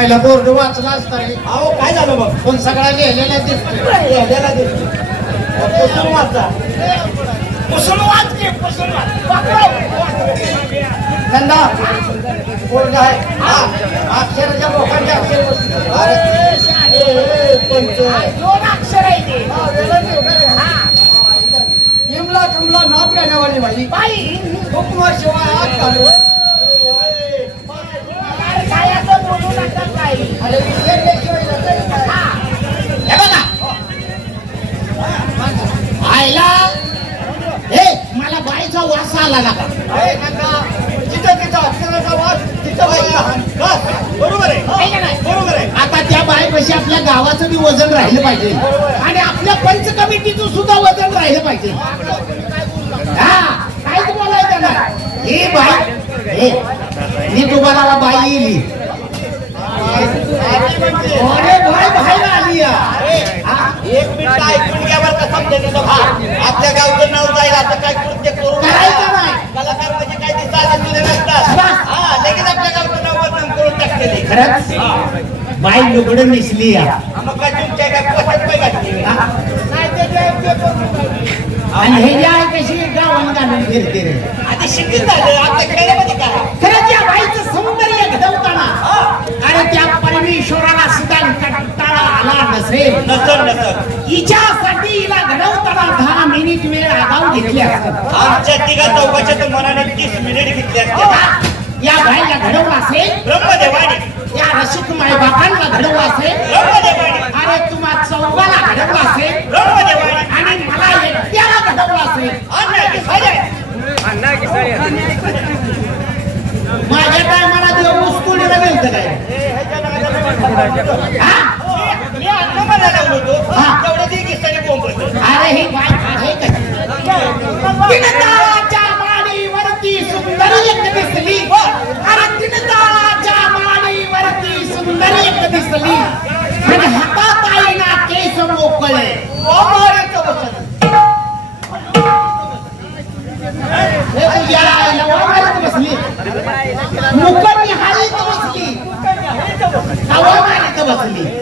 आईला बोर्ड वाचला असता अहो काय झालं मग पण सगळा लिहिलेला दिसतोय. याला दे पुसून वाचा. पुसून वाच की पुसून बोर्ड आहे. हा अक्षराच्या लोकांचे अक्षर बसले. अरे शाळे पंच दोन अक्षर आहे ते. हा, नाही, कमला नाच गाण्यावाली माझी बाई हुकमाशिवाय हात घालू खायचं बोलू नका काही अरे विसरल्याशिवाय जाता येत नाही. हे बघा आयला हे मला बाईचा वास आला लहान बरोबर आहे? बरोबर आहे. आता त्या बाईपाशी आपल्या गावाचं बी वजन राहिलं पाहिजे. आणि आपल्या पंच कमिटीचं सुद्धा वजन राहिलं पाहिजे. हा काहीच बोलायचं ना ही बाई. हे मी तुम्हाला बाई येईल. अरे आली. हा? एक मिनिट ऐकून घ्या बरं हा आपल्या गावचं नाव जाईल असं काय कृत्य करू. कलाकार म्हणजे काय ते नसतात. हा लगेच आपल्या गावचं नाव बदनाम करून टाकलेले खरंच बाई लुगडं नेसली या मग काय तुमच्या काय पोटात काय घातली? नाही ते जे आहे ते करू. आणि हे जे आहे कशी गावाला घालून फिरते रे आधी शिकत झालं आता खेळामध्ये काय खरंच या बाईचं सौंदर्य घडवताना अरे त्या परमेश्वराला सुद्धा कंटाळा आला नसेल. नसर नसर हिच्यासाठी हिला घडवताना दहा मिनिट वेळ आगाव घेतली असत. आमच्या तिघा चौकाच्या तर मनाने तीस मिनिट घेतली असते. या बाईला घडवलं असेल. ब्रह्मदेवाने. या रसिक मायबापांना घडवलं असेल ब्रह्मदेवाने अरे तुम्हा चौघाला घडवलं असेल ब्रह्मदेवाने आणि मला एकट्याला घडवलं असेल अन्याय साजे माझ्या टायमाला देव मुस्कुडीला मिळतं काय हा? मी अन्न म्हणायला लागलो होतो हा. तेवढं ती किस्साने बोंबलतो अरे हे बाय आहे सुंदर يلا خليه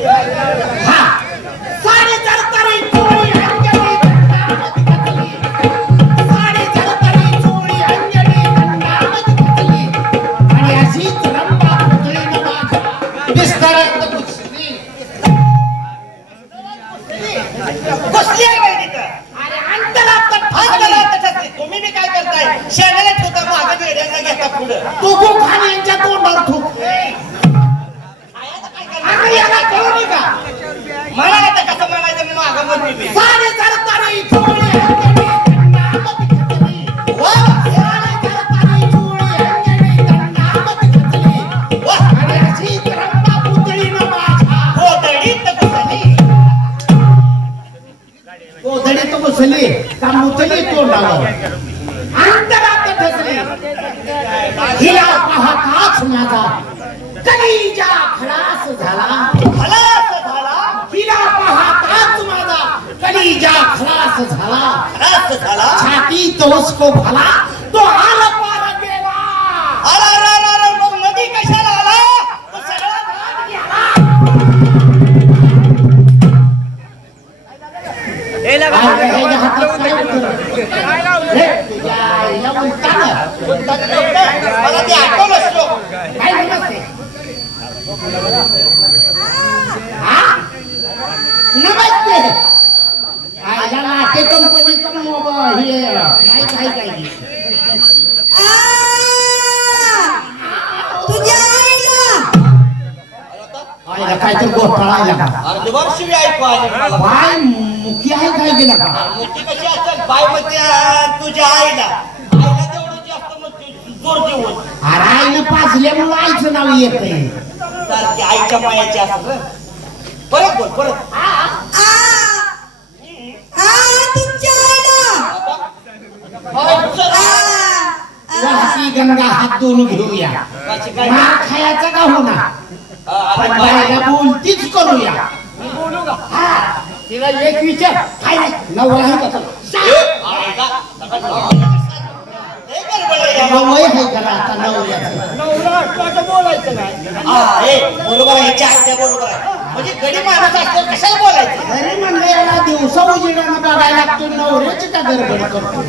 कलीजा खलास झाला खलास झाला छाती तो उसको भला तो आल पार गेला अरे अरे अरे अरे मग मधी कशाला आला तो सगळा भाग गेला. अरे, ह्याच्या हातात काय होतं? हे, आईला उलटानं. कोणताच नव्हतं. मला ते आयला घोटाळा ऐकू आले मला बाय मुखी आहे काय गेला का? मोठी कशी असतात बाय तुझ्या आईला आईला तेवढं जास्त जोर आईचं नाव येत नाही सारखी आईच्या मायाची परत बोल परत गंगा हात दोन घेऊया. कशी काय मार खायचा का होणार? बोलतीच करूया. हा, तिला एक विचार. काय? नाही नवरा आहे का. नवय आहे का आता बोलायचं नाही. हा ए बरोबर आहे ह्याच्या आज्ञा बरोबर आहे. म्हणजे गडी माणूस असतो कशाला बोलायचं? तरी म्हणलं याला दिवसा उजेडानं बघायला लागतो नवऱ्याची का गडबड करतो?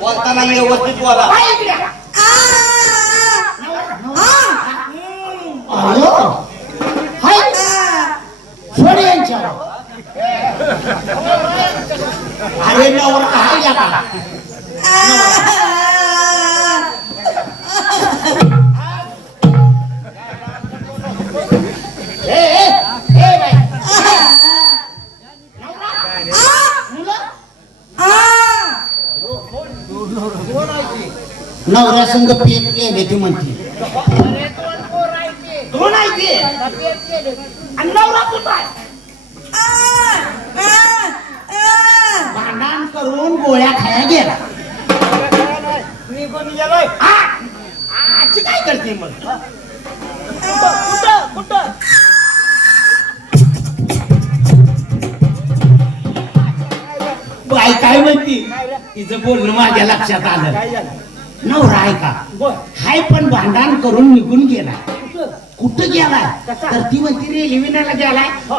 बोलताना व्यवस्थित बोला काय इकडे? आ आ अयो हाय. सोड यांच्या अरे नवरा हाय या का नवऱ्या संघ पेट केले ती म्हणते दोन आहे ते आणि नवरा कुठं आहे? भांडण करून गोळ्या खाया गेला. निघून गेलोय आ! आजी काय करते मग? कुठं? कुठं? बाई काय म्हणती? तिचं बोलणं माझ्या लक्षात आलं. काय झालं? नवरा आहे का? बोल. हाय पण भांडण करून निघून गेला. कुठं गेलाय? तर ती म्हणते रेल्वेला गेलाय हो.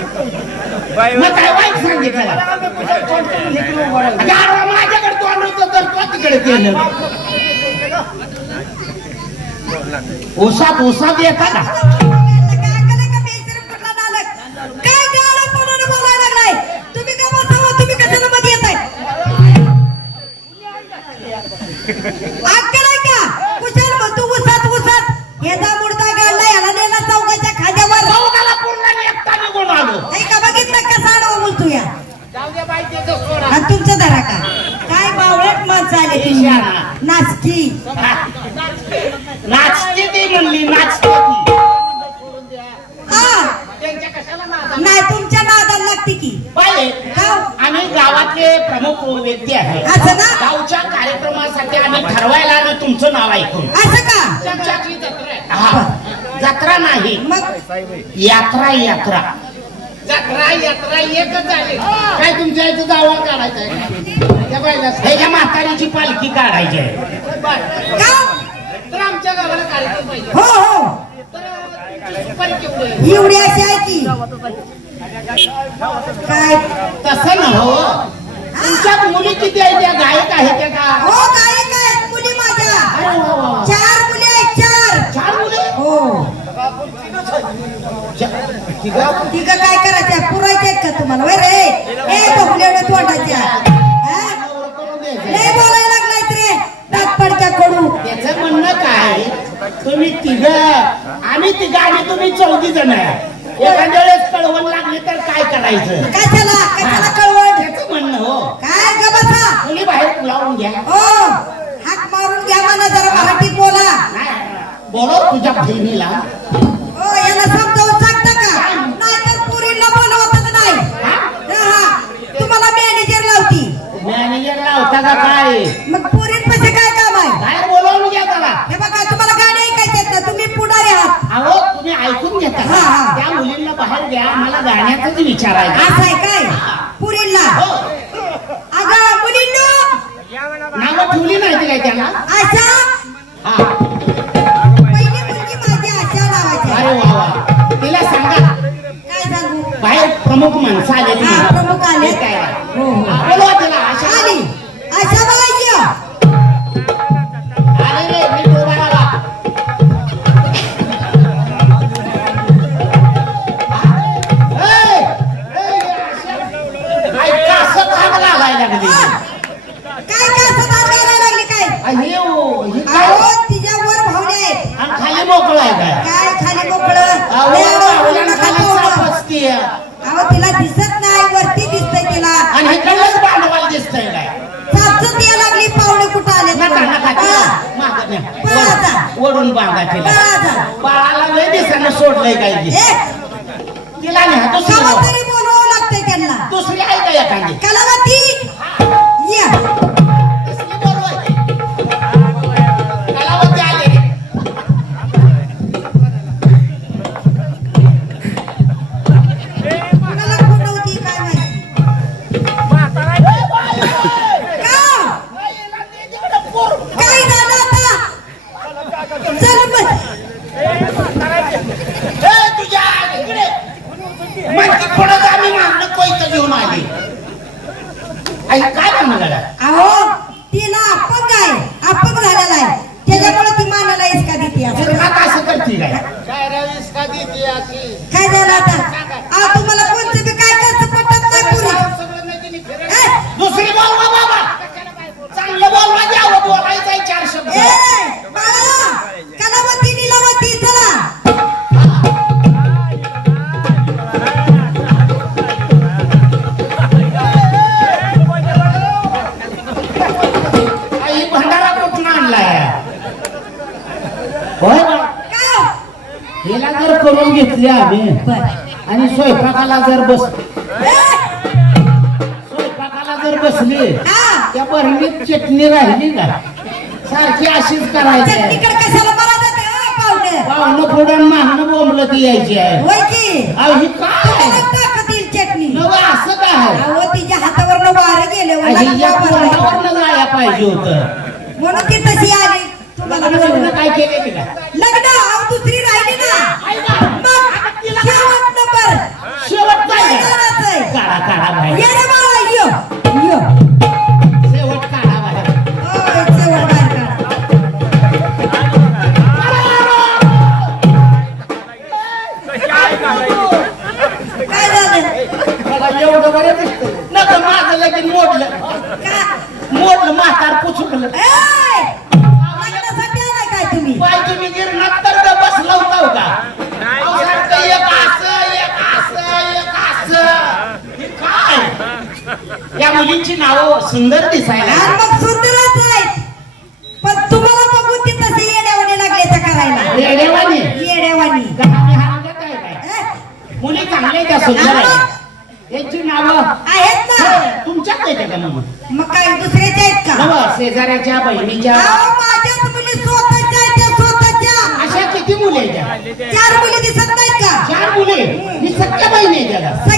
मग काय वाईट सांगितलं गारवा माझ्याकडे तोंड होतं तर तो तिकडे गेलं ओसात ओसात येता अक्कल आहे का? कुशल मग तू उसात उसात गाडला याला नेला चौकाच्या खाद्यावर. चौकाला पूर्ण एकटा निघून आलो. नाही का बघितलं कसा बोलतो या आणि तुमच्या दरा का? काय बावळट माणसं आले तुम्ही. नाचकी. नाचते ती म्हणली नाचते ती. नाही नादाला लागते की पाहिले का आम्ही गावातले प्रमुख व्यक्ती आहे. असं ना गावच्या कार्यक्रमासाठी आम्ही ठरवायला आलो तुमचं नाव ऐकून. असं का? त्यांच्याची जत्रा आहे. हा. जत्रा नाही. मग? यात्रा यात्रा. जत्रा यात्रा एकच झाली काय तुमच्या इथे गावात काढायचं आहे? त्या बाईला ह्याच्या म्हातारीची पालखी काढायची आहे. बरं. का? तर आमच्या गावाला कार्यक्रम पाहिजे. हो हो. तर तुमची आहे? एवढी अशी आहे की? काय? तसं ना हो. तुमच्यात मुली किती आहेत? त्या गायक आहेत त्या का? हो काय काय मुली माझ्या. अरे वा वा वा. चार मुली आहेत चार. चार मुली? हो. तिघ काय करायच्या पुरायच्या आहेत का तुम्हाला? वय रे? ए ढोकल्या तोंडाच्या. हा? लय बोलायला लागलाय रे. दातपडच्या कडू त्याचं म्हणणं काय? तुम्ही तिघ आम्ही तिघ आणि तुम्ही चौघी जण. आहे एखाद्या वेळेस कळवण लागली तर काय करायचं कशाला कशाला कळवण? त्याचं म्हणणं हो. काय ग बसा मुली बाहेर लावून घ्या. हो. हाक मारून घ्या मला जरा मराठीत बोला. नाही. बोलव तुझ्या बहिणीला. गाण्यातच विचारायचं असं आहे काय? पुरीला? हो. अगं मुलींनो! नावं ठेवली नाही काय त्यांना? आशा? पहिली मुलगी माझी आशा नावाची अरे आहे. वा वा. तिला सांगा. काय सांगू? बाहेर प्रमुख माणसं आलेली हा, प्रमुख आले. काय? हा. वडून- वडून बांधा तिला. बाळाला लय दिसानं सोडलंय काय तिला न्या दुसरी कवा लावा. तरी बोलवावं लागतंय त्यांना दुसरी आहे का एखादी कलावती या करून घेतली आम्ही. आणि स्वयंपाकाला जर बस स्वयंपाकाला जर बसली त्या बरणीत चटणी राहिली का? सारखी अशीच करायची पाहुणे? पुढं मागणं बोंबलं ती यायची आहे. ही काय? नवं असं काय तिच्या हातावर वारं गेले पाहिजे होतं. म्हणून ती तशी आली. तुम्हाला. काय केले लग्न या मुलींची नावं सुंदर दिसायला मग सुंदरच आहेत. पण तुम्हाला बघून ती तसे येड्यावानी लागले त्या करायला. येडेवानी येड्यावानी. गावाने हाणायचं काय काय? ए? मुली चांगल्या त्या सुंदर आहेत. यांची नावं? आहेत ना. तुमच्यात येते का मग मग काय दुसऱ्याच्या आहेत का? नव शेजाऱ्याच्या बहिणीच्या? अहो, माझ्याच मुली स्वतःच्या आहेत त्या स्वतःच्या. अशा किती मुली आहेत त्या? चार मुली दिसत नाहीत का? चार मुली? मी सख्या बहिणी आहेत त्याला? सख्या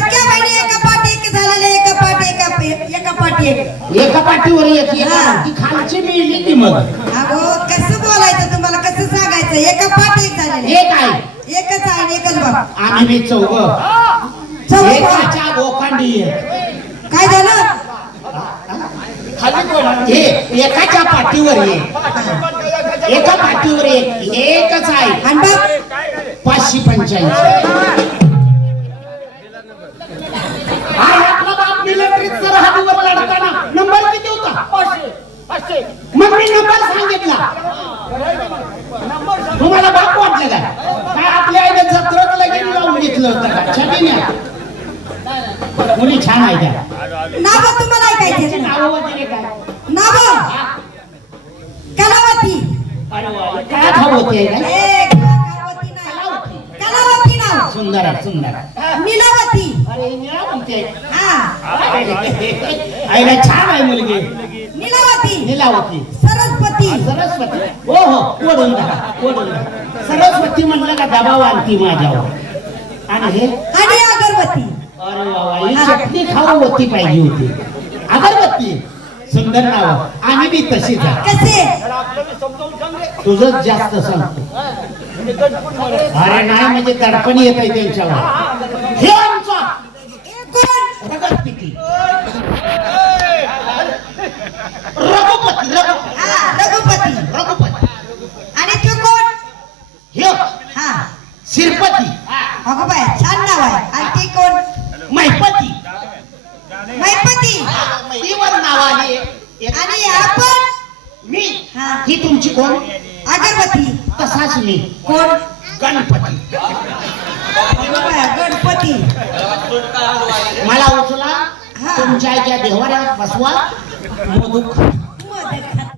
एक पाठीवर एक हा. ती खालची मिळली की मग. अहो कसं बोलायचं तुम्हाला? कसं सांगायचं? एका पाठी एक झालेले एक आहे. एकच आहे आणि एकच बाबा आम्ही बी चौघ. चौघ. एकाच्या एक. काय झालं? खाली कोण हे एकाच्या पाठीवर एक. एका पाठीवर एक. एकच आहे. आणि बाप? पाचशे पंच्याऐंशी. आहे आपला बाप मिलिटरीत सरहदीवर लढताना नंबर किती होता मग मी नंबर सांगितला. तुम्हाला बाप वाटलं काय काय आपल्या आईने जत्रत लगेच लावून घेतलं होतं का? छबिन्या मुली छान आहे त्या नाव तुम्हाला ऐकायचे नावं वगैरे काय? नाव. कलावती. काय? खाऊ होते कलावती नाही. कलावती नाव. सुंदर आहे सुंदर आहे. नीलावती अरे म्हणते हा. आईला छान आहे मुलगी. नीलावती लीलावती. सरस्वती. सरस्वती. हो हो ओढून सरस्वती म्हणलं का दबाव आणती माझ्यावर. आणि हे? आणि अगरबती अरे ही चटणी खाऊ होती पाहिजे होती. अगरबत्ती. सुंदर नाव. आम्ही बी तशीच आहे कसे? तुझंच जास्त सांगतो. अरे नाही म्हणजे दडपण येत आहे त्यांच्यावर. हे आमचा. रघुपती. रघुपती. हा आणि तो कोण? हे. हा. शिरपती. अगो बाय छान नाव आहे. आणि ते कोण? महिपती मैपती. तीवर नाव आली आणि आपण? मी. हा. तुमची कोण? अगरबती तसाच मी. कोण? गणपती. गणपती. मला उचला. हा. तुमच्या आईच्या देवाऱ्यात बसवा. मोदूक.